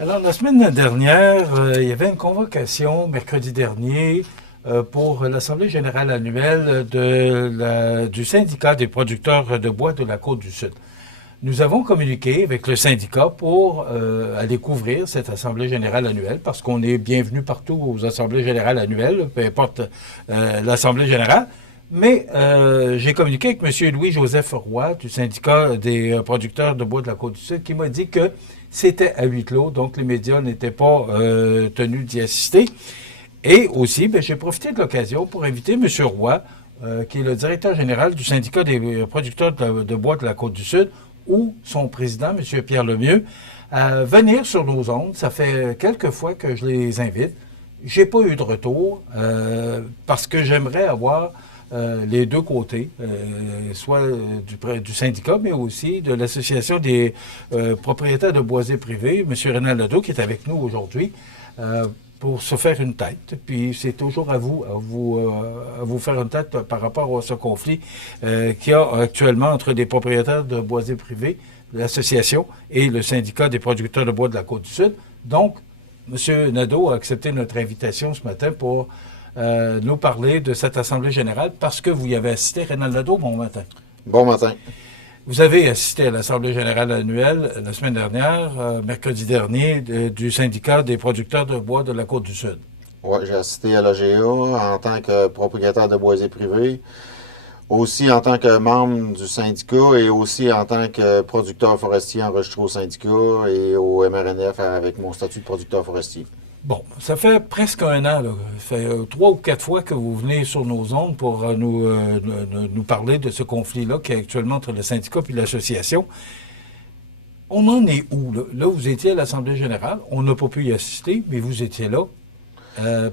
Alors, la semaine dernière, il y avait une convocation, mercredi dernier, pour l'Assemblée générale annuelle du syndicat des producteurs de bois de la Côte-du-Sud. Nous avons communiqué avec le syndicat pour aller couvrir cette Assemblée générale annuelle, parce qu'on est bienvenu partout aux Assemblées générales annuelles, peu importe l'Assemblée générale. Mais j'ai communiqué avec M. Louis-Joseph Roy du syndicat des producteurs de bois de la Côte-du-Sud qui m'a dit que c'était à huis clos, donc les médias n'étaient pas tenus d'y assister. Et aussi, j'ai profité de l'occasion pour inviter M. Roy, qui est le directeur général du syndicat des producteurs de bois de la Côte-du-Sud, ou son président, M. Pierre Lemieux, à venir sur nos ondes. Ça fait quelques fois que je les invite. J'ai pas eu de retour parce que j'aimerais avoir les deux côtés, soit du syndicat, mais aussi de l'Association des propriétaires de boisés privés, M. René Nadeau, qui est avec nous aujourd'hui, pour se faire une tête. Puis c'est toujours à vous faire une tête par rapport à ce conflit qu'il y a actuellement entre des propriétaires de boisés privés, l'association, et le syndicat des producteurs de bois de la Côte-du-Sud. Donc, M. Nadeau a accepté notre invitation ce matin pour nous parler de cette Assemblée générale parce que vous y avez assisté. Rénal Nadeau, bon matin. Bon matin. Vous avez assisté à l'Assemblée générale annuelle la semaine dernière, mercredi dernier, du syndicat des producteurs de bois de la Côte-du-Sud. Oui, j'ai assisté à l'AGA en tant que propriétaire de boisés privés, aussi en tant que membre du syndicat et aussi en tant que producteur forestier enregistré au syndicat et au MRNF avec mon statut de producteur forestier. Bon, ça fait presque un an, là. Ça fait 3 ou 4 fois que vous venez sur nos ondes pour nous parler de ce conflit-là qui est actuellement entre le syndicat et l'association. On en est où, là? Là, vous étiez à l'Assemblée générale. On n'a pas pu y assister, mais vous étiez là.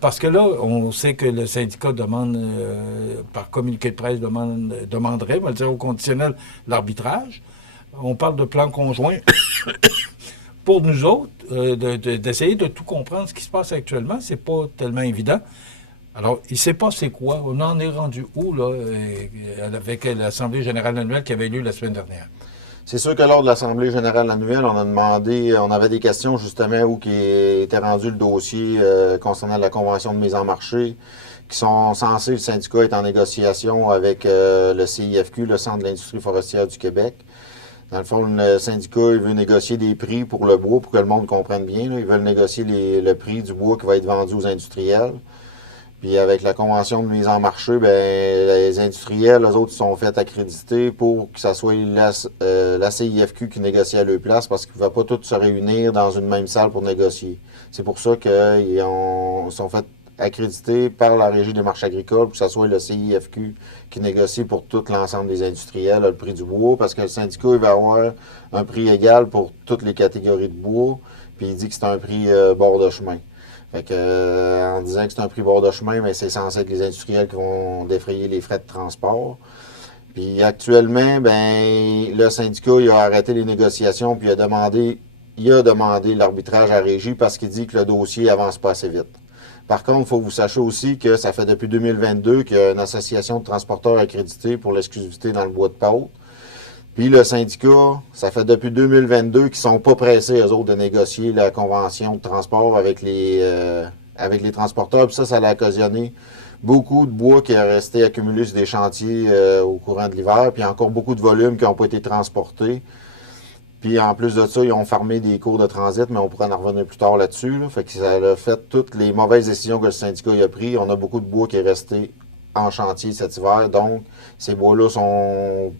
Parce que là, on sait que le syndicat demande, par communiqué de presse, demanderait, on va le dire au conditionnel, l'arbitrage. On parle de plan conjoint. Pour nous autres, d'essayer de tout comprendre ce qui se passe actuellement, c'est pas tellement évident. Alors, il ne sait pas c'est quoi. On en est rendu où, là, avec l'Assemblée générale annuelle qui avait lieu la semaine dernière? C'est sûr que lors de l'Assemblée générale annuelle, on avait des questions justement où qui était rendu le dossier concernant la Convention de mise en marché, qui sont censés, le syndicat est en négociation avec le CIFQ, le Centre de l'industrie forestière du Québec. Dans le fond, le syndicat il veut négocier des prix pour le bois, pour que le monde comprenne bien. Là. Ils veulent négocier le prix du bois qui va être vendu aux industriels. Puis avec la convention de mise en marché, ben les industriels, eux autres, sont fait accréditer pour que ça soit la CIFQ qui négocie à leur place parce qu'ils ne pouvaient pas tous se réunir dans une même salle pour négocier. C'est pour ça qu'ils sont fait accrédités par la Régie des marchés agricoles pour que ça soit le CIFQ qui négocie pour tout l'ensemble des industriels le prix du bois, parce que le syndicat il va avoir un prix égal pour toutes les catégories de bois, puis il dit que c'est un prix bord de chemin. Fait que, en disant que c'est un prix bord de chemin, mais c'est censé être les industriels qui vont défrayer les frais de transport. Puis actuellement, ben le syndicat il a arrêté les négociations, puis il a demandé l'arbitrage à la Régie parce qu'il dit que le dossier avance pas assez vite. Par contre, il faut que vous sachiez aussi que ça fait depuis 2022 qu'il y a une association de transporteurs accrédités pour l'exclusivité dans le bois de pâte. Puis le syndicat, ça fait depuis 2022 qu'ils ne sont pas pressés, eux autres, de négocier la convention de transport avec les transporteurs. Puis ça a occasionné beaucoup de bois qui est resté accumulé sur des chantiers au courant de l'hiver, puis encore beaucoup de volumes qui n'ont pas été transportés. Puis en plus de ça, ils ont fermé des cours de transit, mais on pourra en revenir plus tard là-dessus. Là. Fait que ça a fait toutes les mauvaises décisions que le syndicat a prises. On a beaucoup de bois qui est resté en chantier cet hiver. Donc, ces bois-là sont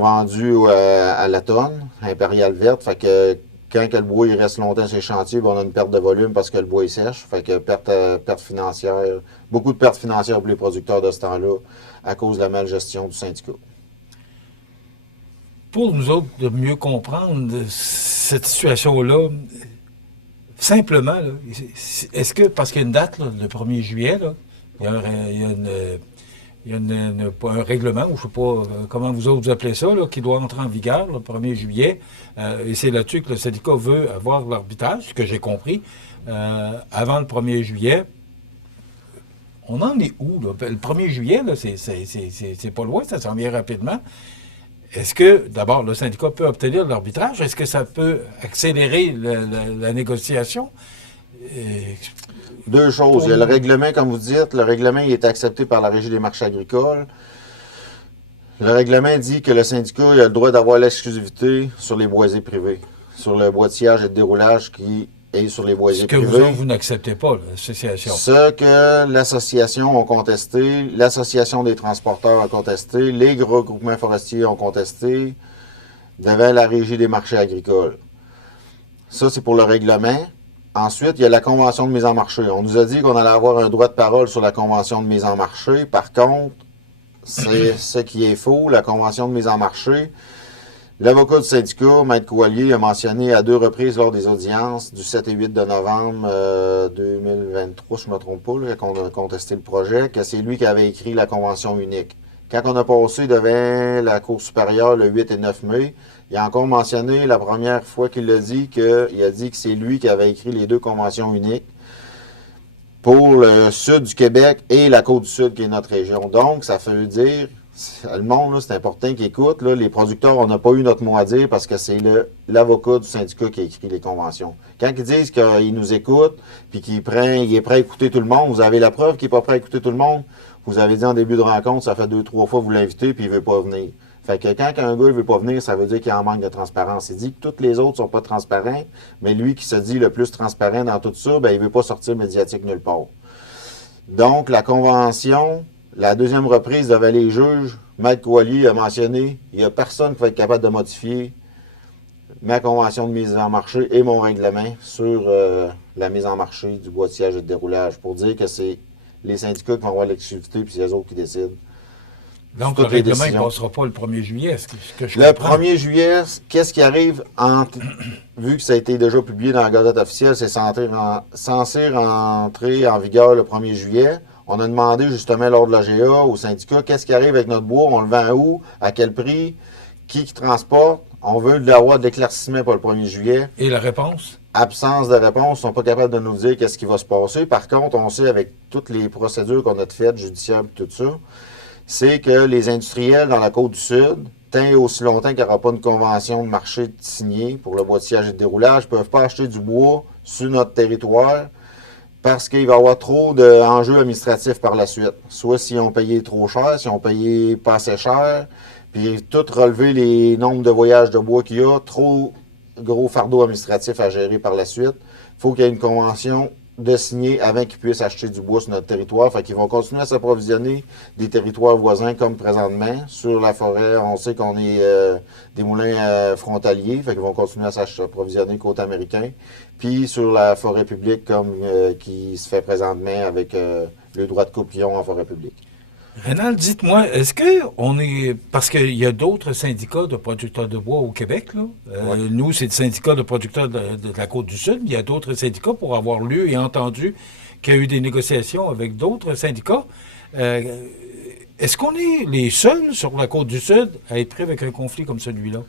vendus à la tonne, impériale verte. Fait que quand le bois il reste longtemps sur les chantiers, ben, on a une perte de volume parce que le bois est sèche. Fait que perte financière, beaucoup de pertes financières pour les producteurs de ce temps-là à cause de la malgestion du syndicat. Pour nous autres, de mieux comprendre cette situation-là, simplement, là, est-ce que, parce qu'il y a une date, là, le 1er juillet, là, il y a un règlement, ou je ne sais pas comment vous autres vous appelez ça, là, qui doit entrer en vigueur le 1er juillet, et c'est là-dessus que le syndicat veut avoir l'arbitrage, ce que j'ai compris, avant le 1er juillet. On en est où, là? Le 1er juillet, là, c'est pas loin, ça s'en vient rapidement. est-ce que, d'abord, le syndicat peut obtenir de l'arbitrage? Est-ce que ça peut accélérer la négociation? Et Deux choses. Il y a le règlement, comme vous dites. Le règlement il est accepté par la Régie des marchés agricoles. Le règlement dit que le syndicat il a le droit d'avoir l'exclusivité sur les boisés privés, sur le boîtillage et le déroulage qui est sur les boisés privés. Ce que vous n'acceptez pas, l'association. Ce que l'association a contesté, l'association des transporteurs a contesté, les regroupements forestiers ont contesté devant la Régie des marchés agricoles. Ça, c'est pour le règlement. Ensuite, il y a la convention de mise en marché. On nous a dit qu'on allait avoir un droit de parole sur la convention de mise en marché. Par contre, c'est ce qui est faux. La convention de mise en marché, l'avocat du syndicat, Maître Coallier, a mentionné à 2 reprises lors des audiences du 7 et 8 de novembre 2023, si je ne me trompe pas, là, qu'on a contesté le projet, que c'est lui qui avait écrit la convention unique. Quand on a passé devant la Cour supérieure le 8 et 9 mai, il a encore mentionné la première fois qu'il l'a dit, qu'il a dit que c'est lui qui avait écrit les 2 conventions uniques pour le sud du Québec et la Côte-du-Sud, qui est notre région. Donc, ça veut dire, le monde, là, c'est important qu'il écoute. Là, les producteurs, on n'a pas eu notre mot à dire parce que c'est l'avocat du syndicat qui a écrit les conventions. Quand ils disent qu'il nous écoute puis qu'il est prêt à écouter tout le monde, vous avez la preuve qu'il n'est pas prêt à écouter tout le monde. Vous avez dit en début de rencontre, ça fait 2-3 fois que vous l'invitez puis il ne veut pas venir. Fait que quand un gars ne veut pas venir, ça veut dire qu'il en manque de transparence. Il dit que tous les autres ne sont pas transparents, mais lui qui se dit le plus transparent dans tout ça, ben, il ne veut pas sortir médiatique nulle part. Donc, la convention, la deuxième reprise devant les juges, Maître Coallier a mentionné, il n'y a personne qui va être capable de modifier ma convention de mise en marché et mon règlement sur la mise en marché du boîtillage et de déroulage pour dire que c'est les syndicats qui vont avoir l'exclusivité puis c'est les autres qui décident. Donc, le règlement ne passera pas le 1er juillet, ce que je Le comprends. 1er juillet, qu'est-ce qui arrive vu que ça a été déjà publié dans la Gazette officielle, c'est censé rentrer en vigueur le 1er juillet. On a demandé justement lors de la GA au syndicat, qu'est-ce qui arrive avec notre bois, on le vend où, à quel prix, qui transporte. On veut avoir de l'éclaircissement pour le 1er juillet. Et la réponse? Absence de réponse, ils ne sont pas capables de nous dire qu'est-ce qui va se passer. Par contre, on sait avec toutes les procédures qu'on a faites, judiciaires et tout ça, c'est que les industriels dans la Côte-du-Sud, tant et aussi longtemps qu'il n'y aura pas une convention de marché signée pour le boîtillage et le déroulage, ne peuvent pas acheter du bois sur notre territoire parce qu'il va y avoir trop d'enjeux administratifs par la suite. Soit s'ils ont payé trop cher, s'ils ont payé pas assez cher, puis tout relever les nombres de voyages de bois qu'il y a, trop gros fardeau administratif à gérer par la suite. Il faut qu'il y ait une convention de signer avant qu'ils puissent acheter du bois sur notre territoire. Fait qu'ils vont continuer à s'approvisionner des territoires voisins comme présentement. Sur la forêt, on sait qu'on est des moulins frontaliers. Fait qu'ils vont continuer à s'approvisionner côté américain. Puis sur la forêt publique comme qui se fait présentement avec le droit de coupe qu'ils ont en forêt publique. Rénal, dites-moi, est-ce qu'on est... Parce qu'il y a d'autres syndicats de producteurs de bois au Québec, là. Ouais. Nous, c'est le syndicat de producteurs de la Côte-du-Sud. Il y a d'autres syndicats pour avoir lu et entendu qu'il y a eu des négociations avec d'autres syndicats. Est-ce qu'on est les seuls sur la Côte-du-Sud à être pris avec un conflit comme celui-là?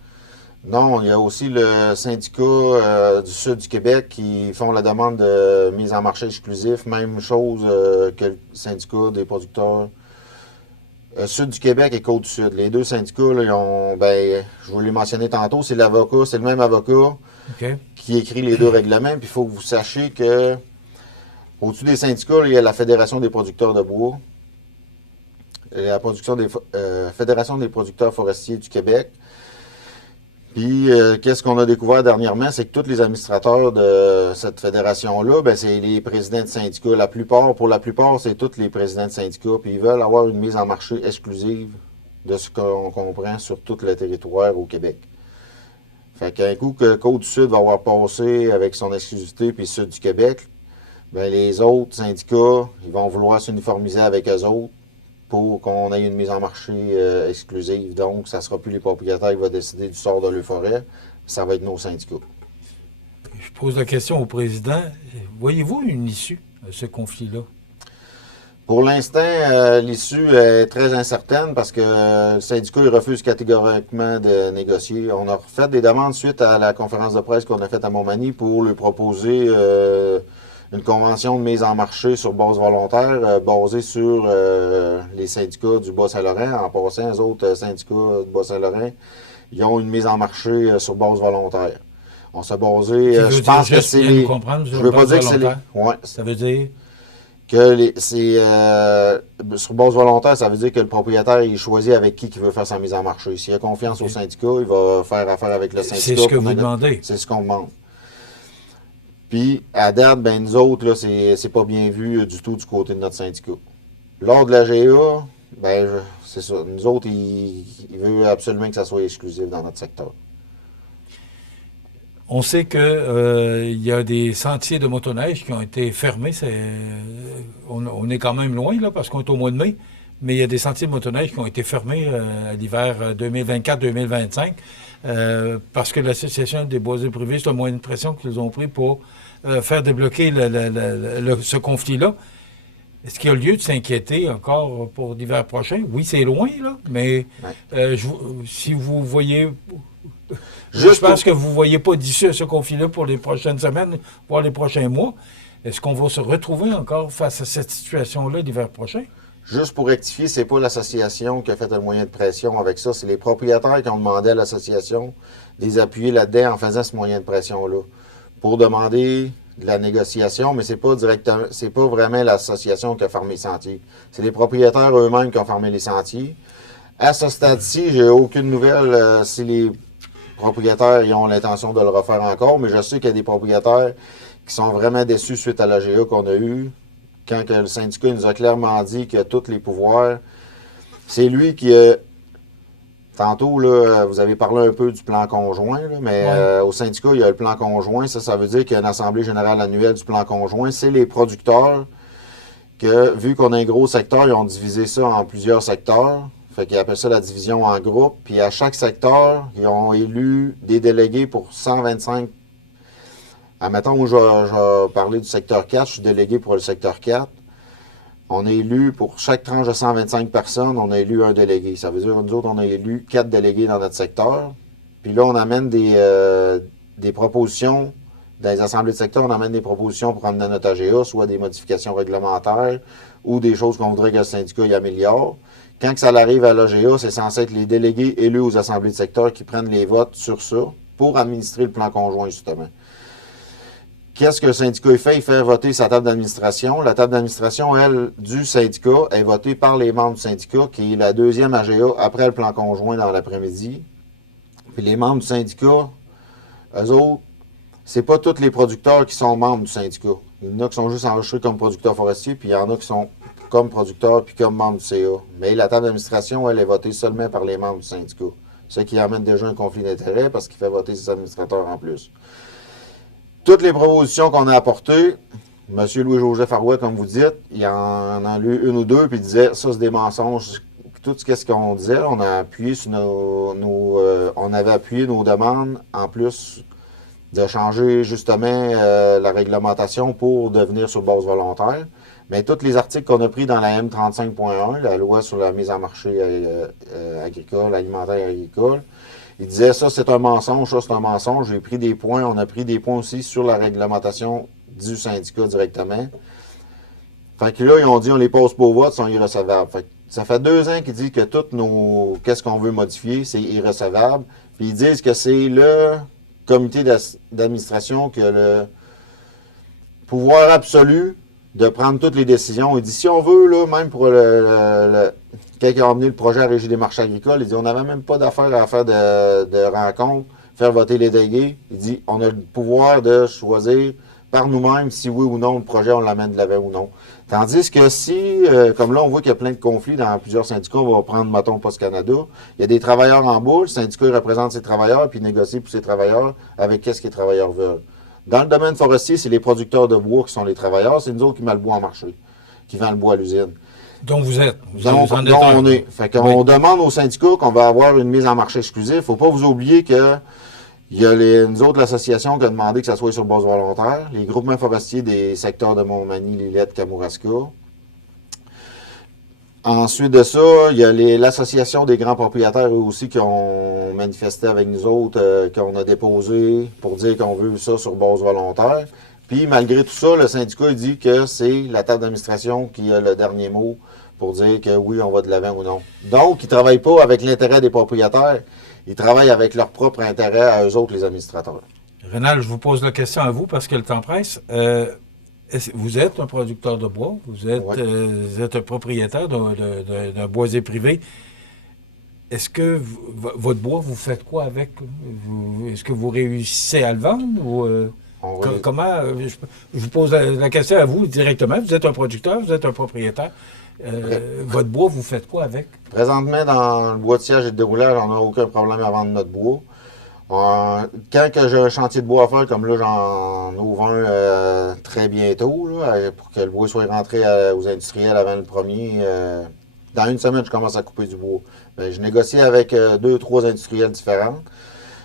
Non, il y a aussi le syndicat du Sud du Québec qui font la demande de mise en marché exclusif. Même chose que le syndicat des producteurs Sud du Québec et Côte-du-Sud. Les deux syndicats, là, ils ont, je vous l'ai mentionné tantôt, c'est l'avocat, c'est le même avocat qui écrit les 2 règlements. Puis il faut que vous sachiez que au-dessus des syndicats, là, il y a la Fédération des producteurs de bois, la Fédération des producteurs forestiers du Québec. Puis, qu'est-ce qu'on a découvert dernièrement, c'est que tous les administrateurs de cette fédération-là, c'est les présidents de syndicats. Pour la plupart, c'est tous les présidents de syndicats. Puis, ils veulent avoir une mise en marché exclusive de ce qu'on comprend sur tout le territoire au Québec. Fait qu'un coup que Côte-du-Sud va avoir passé avec son exclusivité, puis Sud du Québec, les autres syndicats, ils vont vouloir s'uniformiser avec eux autres pour qu'on ait une mise en marché exclusive. Donc, ça ne sera plus les propriétaires qui vont décider du sort de leur forêt, ça va être nos syndicats. Je pose la question au président. Voyez-vous une issue à ce conflit-là? Pour l'instant, l'issue est très incertaine parce que le syndicat il refuse catégoriquement de négocier. On a fait des demandes suite à la conférence de presse qu'on a faite à Montmagny pour lui proposer une convention de mise en marché sur base volontaire basée sur les syndicats du Bas-Saint-Laurent. En passant, les autres syndicats du Bas-Saint-Laurent, ils ont une mise en marché sur base volontaire. On s'est basé, je pense que c'est les... Je veux pas dire que c'est les... Ouais. Ça veut dire... que c'est sur base volontaire, ça veut dire que le propriétaire il choisit avec qui il veut faire sa mise en marché. S'il a confiance au syndicat, il va faire affaire avec le syndicat. C'est ce que vous demandez. C'est ce qu'on demande. Puis, à date, ben nous autres, là, c'est pas bien vu du tout du côté de notre syndicat. Lors de la GA, ben c'est ça. Nous autres, il veut absolument que ça soit exclusif dans notre secteur. On sait qu'il y a des sentiers de motoneige qui ont été fermés. On est quand même loin, là, parce qu'on est au mois de mai, mais il y a des sentiers de motoneige qui ont été fermés à l'hiver 2024-2025 parce que l'Association des boisés privés, c'est un moyen de pression qu'ils ont pris pour faire débloquer ce conflit-là. Est-ce qu'il y a lieu de s'inquiéter encore pour l'hiver prochain? Oui, c'est loin, là, mais si vous voyez... Je pense que vous ne voyez pas d'issue à ce conflit-là pour les prochaines semaines, voire les prochains mois. Est-ce qu'on va se retrouver encore face à cette situation-là l'hiver prochain? Juste pour rectifier, c'est pas l'association qui a fait un moyen de pression avec ça, c'est les propriétaires qui ont demandé à l'association de les appuyer là-dedans en faisant ce moyen de pression-là. Pour demander de la négociation, mais c'est pas directement, c'est pas vraiment l'association qui a fermé les sentiers. C'est les propriétaires eux-mêmes qui ont fermé les sentiers. À ce stade-ci, j'ai aucune nouvelle si les propriétaires ils ont l'intention de le refaire encore, mais je sais qu'il y a des propriétaires qui sont vraiment déçus suite à la GA qu'on a eue. Quand que le syndicat nous a clairement dit qu'il a tous les pouvoirs, c'est lui qui a... Tantôt, là, vous avez parlé un peu du plan conjoint, là, mais au syndicat, il y a le plan conjoint. Ça veut dire qu'il y a une assemblée générale annuelle du plan conjoint. C'est les producteurs que, vu qu'on a un gros secteur, ils ont divisé ça en plusieurs secteurs. Fait qu'ils appellent ça la division en groupe. Puis à chaque secteur, ils ont élu des délégués pour 125. Admettons où je vais parler du secteur 4, je suis délégué pour le secteur 4. On a élu, pour chaque tranche de 125 personnes, on a élu un délégué. Ça veut dire que nous autres, on a élu 4 délégués dans notre secteur. Puis là, on amène des propositions. Dans les assemblées de secteur, on amène des propositions pour amener notre AGA, soit des modifications réglementaires ou des choses qu'on voudrait que le syndicat y améliore. Quand que ça arrive à l'AGA, c'est censé être les délégués élus aux assemblées de secteur qui prennent les votes sur ça pour administrer le plan conjoint, justement. Qu'est-ce que le syndicat fait? Il fait voter sa table d'administration. La table d'administration, elle, du syndicat, est votée par les membres du syndicat, qui est la deuxième AGA après le plan conjoint dans l'après-midi. Puis les membres du syndicat, eux autres, c'est pas tous les producteurs qui sont membres du syndicat. Il y en a qui sont juste enregistrés comme producteurs forestiers, puis il y en a qui sont comme producteurs puis comme membres du CA. Mais la table d'administration, elle est votée seulement par les membres du syndicat. Ce qui amène déjà un conflit d'intérêts parce qu'il fait voter ses administrateurs en plus. Toutes les propositions qu'on a apportées, M. Louis-Joseph Arouet, comme vous dites, il en a lu une ou deux, puis il disait, ça c'est des mensonges. Tout ce qu'on disait, on a appuyé sur on avait appuyé nos demandes, en plus de changer justement la réglementation pour devenir sur base volontaire. Mais tous les articles qu'on a pris dans la M35.1, la loi sur la mise en marché agricole, alimentaire et agricole, il disait ça c'est un mensonge, ça c'est un mensonge. J'ai pris des points, on a pris des points aussi sur la réglementation du syndicat directement. Fait que là, ils ont dit on les pose pas au vote, sont irrecevables. Fait que ça fait 2 ans qu'ils disent que toutes nos qu'est-ce qu'on veut modifier, c'est irrecevable. Puis ils disent que c'est le comité d'administration qui a le pouvoir absolu de prendre toutes les décisions. Il dit, si on veut, là, même pour quand ils ont emmené le projet à Régie des marchés agricoles, il dit, on n'avait même pas d'affaire à faire de rencontre, faire voter les délégués. Il dit, on a le pouvoir de choisir par nous-mêmes si oui ou non le projet, on l'amène de l'avant ou non. Tandis que si, comme là, on voit qu'il y a plein de conflits dans plusieurs syndicats, on va prendre, mettons, Post Canada, il y a des travailleurs en boule, le syndicat représente ses travailleurs, puis il négocie pour ses travailleurs avec qu'est-ce que les travailleurs veulent. Dans le domaine forestier, c'est les producteurs de bois qui sont les travailleurs, c'est nous autres qui mettent le bois en marché, qui vendent le bois à l'usine. Donc vous êtes. On est. Fait qu'on demande aux syndicats qu'on va avoir une mise en marché exclusive. Il ne faut pas vous oublier que il y a nous autres, l'association qui a demandé que ça soit sur base volontaire, les groupements forestiers des secteurs de Montmagny, Lillette, Kamouraska. Ensuite de ça, il y a l'association des grands propriétaires, eux aussi, qui ont manifesté avec nous autres, qu'on a déposé pour dire qu'on veut ça sur base volontaire. Puis, malgré tout ça, le syndicat il dit que c'est la table d'administration qui a le dernier mot pour dire que oui, on va de l'avant ou non. Donc, ils ne travaillent pas avec l'intérêt des propriétaires, ils travaillent avec leur propre intérêt à eux autres, les administrateurs. Rénal, je vous pose la question à vous parce que le temps presse. Vous êtes un producteur de bois, vous êtes un propriétaire d'un boisier privé. Est-ce que votre bois, vous faites quoi avec? Est-ce que vous réussissez à le vendre? Ou, comment? Je vous pose la question à vous directement. Vous êtes un producteur, vous êtes un propriétaire. Votre bois, vous faites quoi avec? Présentement, dans le bois de siège et de déroulage, on n'a aucun problème à vendre notre bois. Quand j'ai un chantier de bois à faire, comme là, j'en ouvre un très bientôt, là, pour que le bois soit rentré aux industriels avant le premier. Dans une semaine, je commence à couper du bois. Bien, je négocie avec 2-3 industriels différents.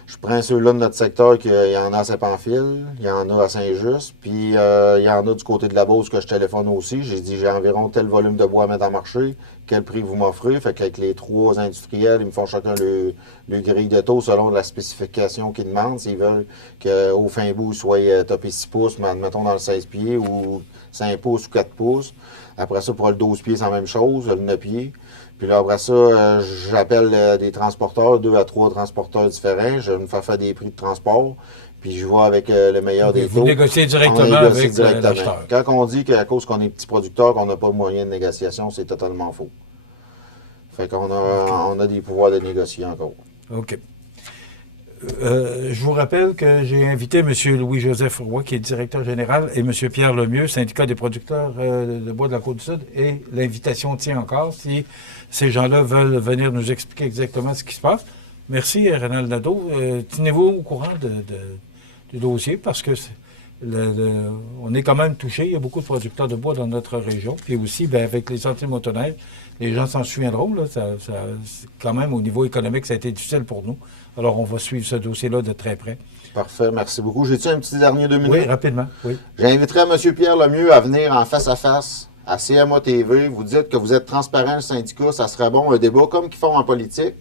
Je prends ceux-là de notre secteur, qu'il y en a à Saint-Pamphile, il y en a à Saint-Just, puis il y en a du côté de la Beauce que je téléphone aussi. J'ai dit, j'ai environ tel volume de bois à mettre en marché, quel prix vous m'offrez. Fait qu'avec les 3 industriels, ils me font chacun le grille de taux selon la spécification qu'ils demandent. S'ils veulent qu'au fin bout, soit topé 6 pouces, mettons dans le 16 pieds, ou 5 pouces ou 4 pouces. Après ça, pour le 12 pieds, c'est la même chose, le 9 pieds. Puis là, après ça, j'appelle des transporteurs, 2 à 3 transporteurs différents. Je me fais faire des prix de transport. Puis je vois avec le meilleur des taux. Vous négociez directement avec l'acheteur. Quand on dit qu'à cause qu'on est petit producteur, qu'on n'a pas de moyen de négociation, c'est totalement faux. Fait qu'on on a des pouvoirs de négocier encore. OK. Je vous rappelle que j'ai invité M. Louis-Joseph Roy, qui est directeur général, et M. Pierre Lemieux, syndicat des producteurs de bois de la Côte-du-Sud. Et l'invitation tient encore si ces gens-là veulent venir nous expliquer exactement ce qui se passe. Merci, Rénal Nadeau. Tenez-vous au courant du dossier parce que on est quand même touché. Il y a beaucoup de producteurs de bois dans notre région. Puis aussi, avec les sentiers motonneires, les gens s'en souviendront. Là, quand même, au niveau économique, ça a été difficile pour nous. Alors, on va suivre ce dossier-là de très près. Parfait, merci beaucoup. J'ai-tu un petit dernier 2 minutes? Oui, rapidement. Oui. J'inviterai M. Pierre Lemieux à venir en face-à-face à CMA TV. Vous dites que vous êtes transparent, le syndicat. Ça serait bon, un débat comme qu'ils font en politique,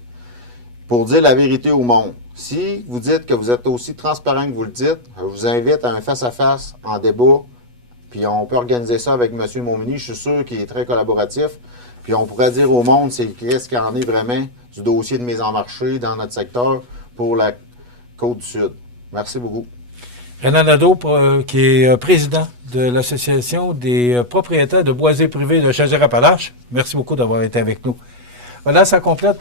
pour dire la vérité au monde. Si vous dites que vous êtes aussi transparent que vous le dites, je vous invite à un face-à-face en débat. Puis on peut organiser ça avec M. Montminy. Je suis sûr qu'il est très collaboratif. Puis on pourrait dire au monde qu'est-ce qu'il en est vraiment du dossier de mise en marché dans notre secteur pour la Côte-du-Sud. Merci beaucoup. Rénal Nadeau, qui est président de l'Association des propriétaires de boisiers privés de Chaudière-Appalaches. Merci beaucoup d'avoir été avec nous. Voilà, ça complète